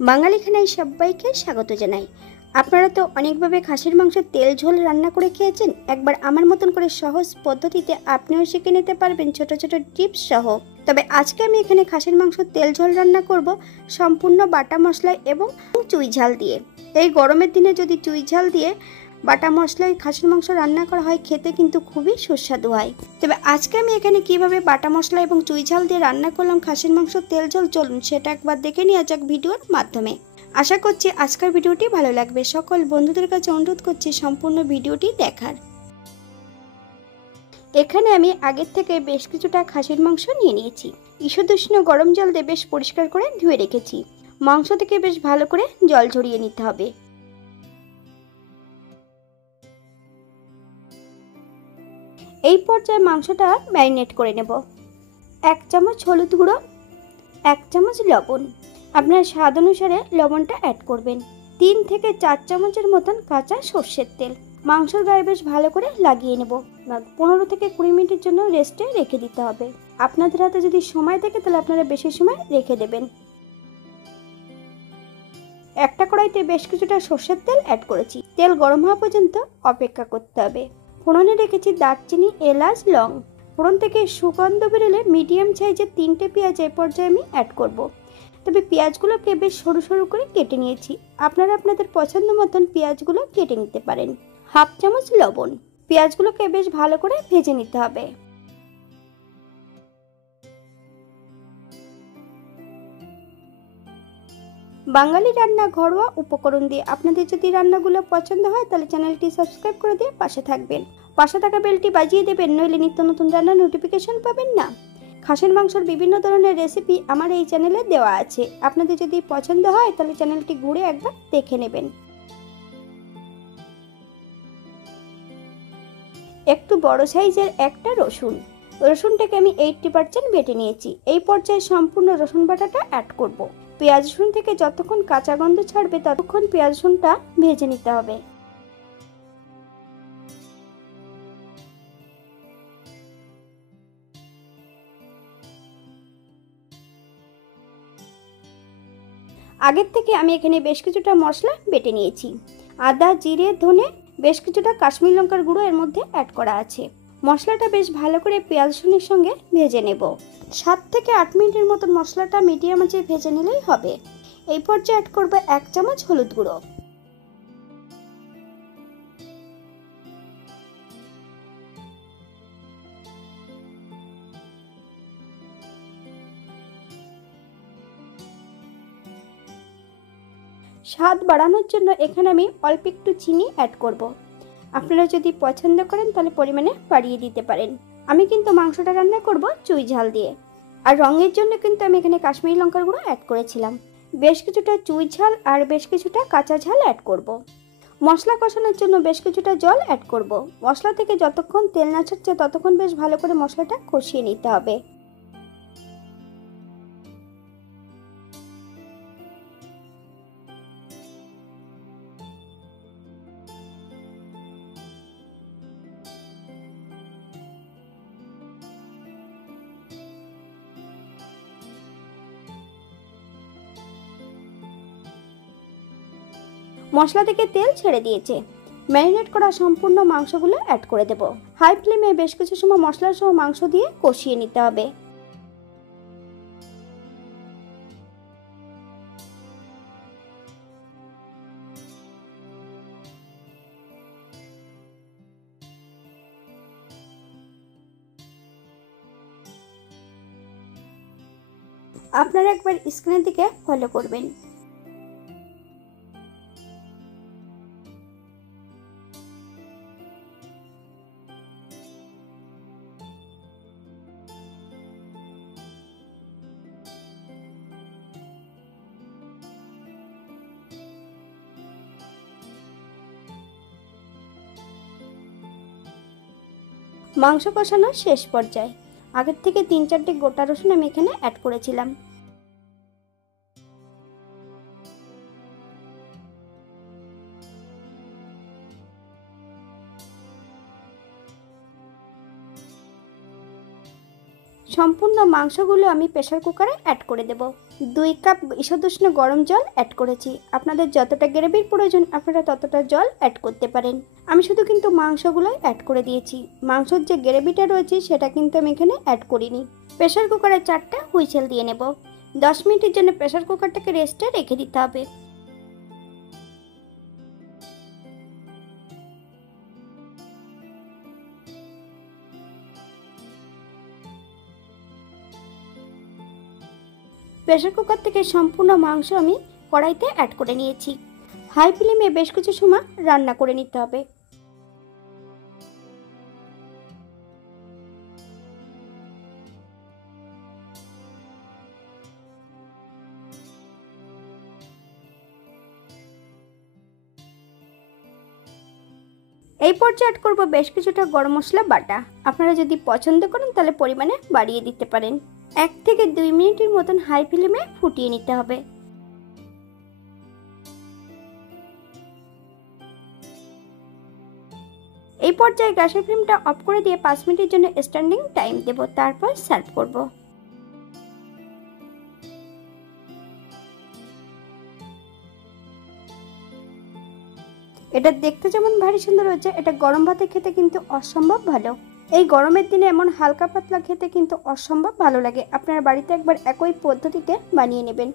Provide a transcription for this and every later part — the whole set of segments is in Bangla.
বাঙালি খানায় সবাইকে স্বাগত জানাই। আপনারা তো অনেকভাবে খাসির মাংস তেল ঝোল রান্না করে খেয়েছেন। একবার আমার মতন করে সহজ পদ্ধতিতে আপনিও শিখে নিতে পারবেন ছোট ছোট টিপস সহ। তবে আজকে আমি এখানে খাসির মাংস তেল ঝোল রান্না করব সম্পূর্ণ বাটা মশলা এবং চুই ঝাল দিয়ে। এই গরমের দিনে যদি চুই ঝাল দিয়ে বাটা মশলায় খাসির মাংস রান্না করা হয়, খেতে কিন্তু খুবই সুস্বাদু হয়। তবে আজকে আমি এখানে কিভাবে বাটা মশলা এবং চুই ঝাল দিয়ে রান্না করলাম খাসির মাংস তেল ঝোল, চলুন সেটা একবার দেখে নেওয়া যাক ভিডিওর মাধ্যমে। আশা করছি আজকের ভিডিওটি ভালো লাগবে। সকল বন্ধুদের কাছে অনুরোধ করছি সম্পূর্ণ ভিডিওটি দেখার। এখানে আমি আগের থেকে বেশ কিছুটা খাসির মাংস নিয়ে নিয়েছি। ঈষদুষ্ণ গরম জল দিয়ে বেশ পরিষ্কার করে ধুয়ে রেখেছি। মাংস থেকে বেশ ভালো করে জল ঝরিয়ে নিতে হবে। এই পর্যায়ে মাংসটা ম্যারিনেট করে নেব। 1 চামচ হলুদ গুঁড়ো, 1 চামচ লবণ, আপনার স্বাদ অনুসারে লবণটা অ্যাড করবেন। 3 থেকে 4 চামচের মতন কাঁচা সর্ষের তেল মাংসের গায়ে বেশ ভালো করে লাগিয়ে নেব। 15 থেকে 20 মিনিটের জন্য রেস্টে রেখে দিতে হবে। আপনাদের হাতে যদি সময় থাকে তাহলে আপনারা বেশি সময় রেখে দেবেন। একটা কড়াইতে বেশ কিছুটা সর্ষের তেল অ্যাড করেছি। তেল গরম হওয়া পর্যন্ত অপেক্ষা করতে হবে। ফোড়নে রেখেছি দারচিনি, এলাচ, লং। ফোড়ন থেকে সুগন্ধ বেরোলে মিডিয়াম সাইজের 3টে পেঁয়াজ এই পর্যায়ে আমি অ্যাড করব। তবে পেঁয়াজগুলোকে বেশ সরু সরু করে কেটে নিয়েছি। আপনারা আপনাদের পছন্দ মতন পেঁয়াজগুলো কেটে নিতে পারেন। 1/2 চামচ লবণ। পেঁয়াজগুলোকে বেশ ভালো করে ভেজে নিতে হবে। বাঙালি রান্না ঘরোয়া উপকরণ দিয়ে আপনাদের যদি রান্নাগুলো পছন্দ হয় তাহলে চ্যানেলটি সাবস্ক্রাইব করে দিয়ে পাশে থাকবেন। পাশে থাকা বেলটি বাজিয়ে দেবেন, নইলে নিত্য নতুন রান্নার নোটিফিকেশন পাবেন না। খাসির মাংসের বিভিন্ন ধরনের রেসিপি আমার এই চ্যানেলে দেওয়া আছে। আপনাদের যদি পছন্দ হয় তাহলে চ্যানেলটি ঘুরে একবার দেখে নেবেন। একটু বড় সাইজের একটা রসুনটাকে আমি 80% বেটে নিয়েছি। এই পর্যায়ে সম্পূর্ণ রসুন বাটাটা অ্যাড করব। পেঁয়াজ রসুন থেকে যতক্ষণ কাঁচা গন্ধ ছাড়বে ততক্ষণ পেঁয়াজ রসুনটা ভেজে নিতে হবে। আগের থেকে আমি এখানে বেশ কিছুটা মশলা বেটে নিয়েছি। আদা, জিরে, ধনে, বেশ কিছুটা কাশ্মীরি লঙ্কার গুঁড়ো এর মধ্যে অ্যাড করা আছে। মশলাটা বেশ ভালো করে পেঁয়াজ রসুনের সঙ্গে ভেজে নেব। 7 থেকে 8 মিনিটের মতন মশলাটা মিডিয়াম আঁচে ভেজে নিলেই হবে। এই পর্যায়ে অ্যাড করব 1 চামচ হলুদ গুঁড়ো। স্বাদ বাড়ানোর জন্য এখানে আমি অল্প একটু চিনি অ্যাড করব। আপনারা যদি পছন্দ করেন তাহলে পরিমাণে বাড়িয়ে দিতে পারেন। আমি কিন্তু মাংসটা রান্না করব চুই ঝাল দিয়ে। আর রঙের জন্য কিন্তু আমি এখানে কাশ্মীরি লঙ্কার গুঁড়ো অ্যাড করেছিলাম। বেশ কিছুটা চুই ঝাল আর বেশ কিছুটা কাঁচা ঝাল অ্যাড করব। মশলা কষানোর জন্য বেশ কিছুটা জল অ্যাড করব। মশলা থেকে যতক্ষণ তেল না ছাড়ছে ততক্ষণ বেশ ভালো করে মশলাটা কষিয়ে নিতে হবে। মশলা থেকে তেল ছেড়ে দিয়েছে। ম্যারিনেট করা সম্পূর্ণ মাংসগুলো অ্যাড করে দেব। হাই ফ্লেমে বেশ কিছু সময় মশলা সহ মাংস দিয়ে কষিয়ে নিতে হবে। আপনারা একবার স্ক্রিনের দিকে ফলো করবেন। মাংস কষানোর শেষ পর্যায়ে আগের থেকে 3-4টে গোটা রসুন আমি এখানে অ্যাড করেছিলাম। সম্পূর্ণ মাংসগুলো আমি প্রেসার কুকারে অ্যাড করে দেব। 2 কাপ ঈষদুষ্ণ গরম জল অ্যাড করেছি। আপনাদের যতটা গ্রেভির প্রয়োজন আপনারা ততটা জল অ্যাড করতে পারেন। আমি শুধু কিন্তু মাংসগুলোই অ্যাড করে দিয়েছি, মাংসের যে গ্রেভিটা রয়েছে সেটা কিন্তু আমি এখানে অ্যাড করিনি। প্রেসার কুকারে 4টা হুইসেল দিয়ে নেব। 10 মিনিটের জন্য প্রেসার কুকারটাকে রেস্টে রেখে দিতে হবে। প্রেসার কুকার থেকে সম্পূর্ণ মাংস আমি কড়াইতে অ্যাড করে নিয়েছি। হাই ফ্লেমে বেশ কিছু সময় রান্না করে নিতে হবে। এই পর্যায়ে অ্যাড করব বেশ কিছুটা গরম মশলা বাটা। আপনারা যদি পছন্দ করেন তাহলে পরিমাণে বাড়িয়ে দিতে পারেন। 1 থেকে 2 মিনিটের মতন হাই ফ্লেমে ফুটিয়ে নিতে হবে। এই পর্যায়ে গ্যাসের ফ্লেমটা অফ করে দিয়ে 5 মিনিটের জন্য স্ট্যান্ডিং টাইম দেব, তারপর সার্ভ করব। এটা দেখতে যেমন ভারী সুন্দর হচ্ছে, এটা গরম ভাতে খেতে কিন্তু অসম্ভব ভালো। এই গরমের দিনে এমন হালকা পাতলা খেতে কিন্তু অসম্ভব ভালো লাগে। আপনারা বাড়িতে একবার একই পদ্ধতিতে বানিয়ে নেবেন।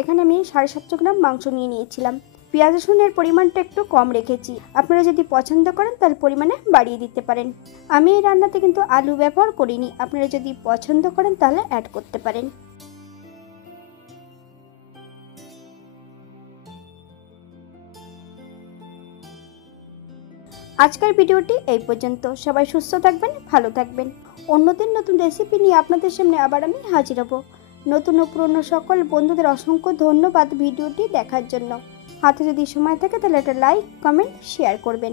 এখানে আমি 750 গ্রাম মাংস নিয়ে নিয়েছিলাম। পেঁয়াজ রসুনের পরিমাণটা একটু কম রেখেছি, আপনারা যদি পছন্দ করেন তাহলে পরিমাণে বাড়িয়ে দিতে পারেন। আমি এই রান্নাতে কিন্তু আলু ব্যবহার করিনি, আপনারা যদি পছন্দ করেন তাহলে অ্যাড করতে পারেন। আজকের ভিডিওটি এই পর্যন্ত। সবাই সুস্থ থাকবেন, ভালো থাকবেন। অন্যদিন নতুন রেসিপি নিয়ে আপনাদের সামনে আবার আমি হাজির হব। নতুন ও পুরনো সকল বন্ধুদের অসংখ্য ধন্যবাদ ভিডিওটি দেখার জন্য। হাতে যদি সময় থাকে তাহলে একটা লাইক, কমেন্ট, শেয়ার করবেন।